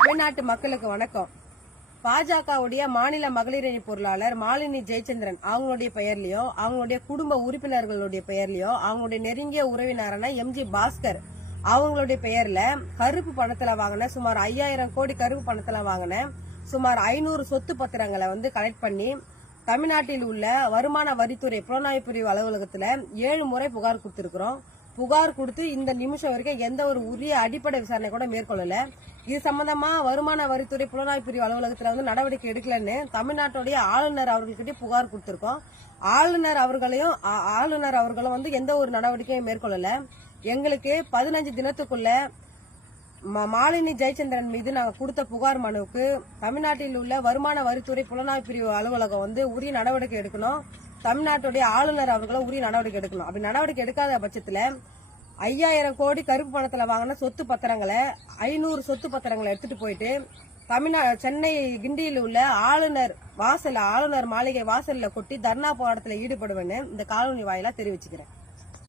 தமிழ்நாட்டு மக்களுக்கு வணக்கம். பாஜகவுடைய மாநில மகளிரணி பொருளாளர் மாலினி ஜெயச்சந்திரன் அவங்களுடைய பெயர்லயோ, அவங்களுடைய குடும்ப உறுப்பினர்களுடைய பெயர்லயோ, அவங்களுடைய நெருங்கிய உறவினரான எம்ஜி பாஸ்கர் அவங்களுடைய பெயர்ல கருப்பு பணத்துல வாங்கின சுமார் 5000 கோடி கருப்பு பணத்துல வாங்கின சுமார் 500 சொத்து பத்திரங்களை கலெக்ட் பண்ணி தமிழ்நாட்டில் உள்ள வருமான வரித்துறை புலனாய்வு பிரிவு அலுவலகத்துல 7 முறை புகார் கொடுத்திருக்கிறோம். புகார் கொடுத்து இந்த நிமிஷம் வரைக்கும் எந்த ஒரு உரிய அடிப்படை விசாரணை கூட மேற்கொள்ளல. இது சம்பந்தமா வருமான வரித்துறை புலனாய்வு பிரிவு அலுவலகத்துல நடவடிக்கை எடுக்கலன்னு தமிழ்நாட்டுடைய ஆளுநர் அவர்கள்கிட்ட புகார் கொடுத்திருக்கோம். ஆளுநர் அவர்களும் எந்த ஒரு நடவடிக்கையும் மேற்கொள்ளல. எங்களுக்கு 15 தினத்துக்குள்ள மாலினி ஜெயச்சந்திரன் மீது நாங்க கொடுத்த புகார் மனுவுக்கு தமிழ்நாட்டில் உள்ள வருமான வரித்துறை புலனாய்வு பிரிவு அலுவலகம் உரிய நடவடிக்கை எடுக்கணும். தமிழ்நாட்டுடைய ஆளுநர் அவர்களும் உரிய நடவடிக்கை எடுக்கணும். அப்படி நடவடிக்கை எடுக்காத பட்சத்துல 5000 கோடி கருப்பு பணத்துல வாங்கின சொத்து பத்திரங்களை 500 சொத்து பத்திரங்களை எடுத்துட்டு போயிட்டு சென்னை கிண்டியில் உள்ள ஆளுநர் மாளிகை வாசல்ல கொட்டி தர்ணா போராட்டத்தில் ஈடுபடுவேன்னு இந்த காலனி வாயிலா தெரிவிச்சுக்கிறேன்.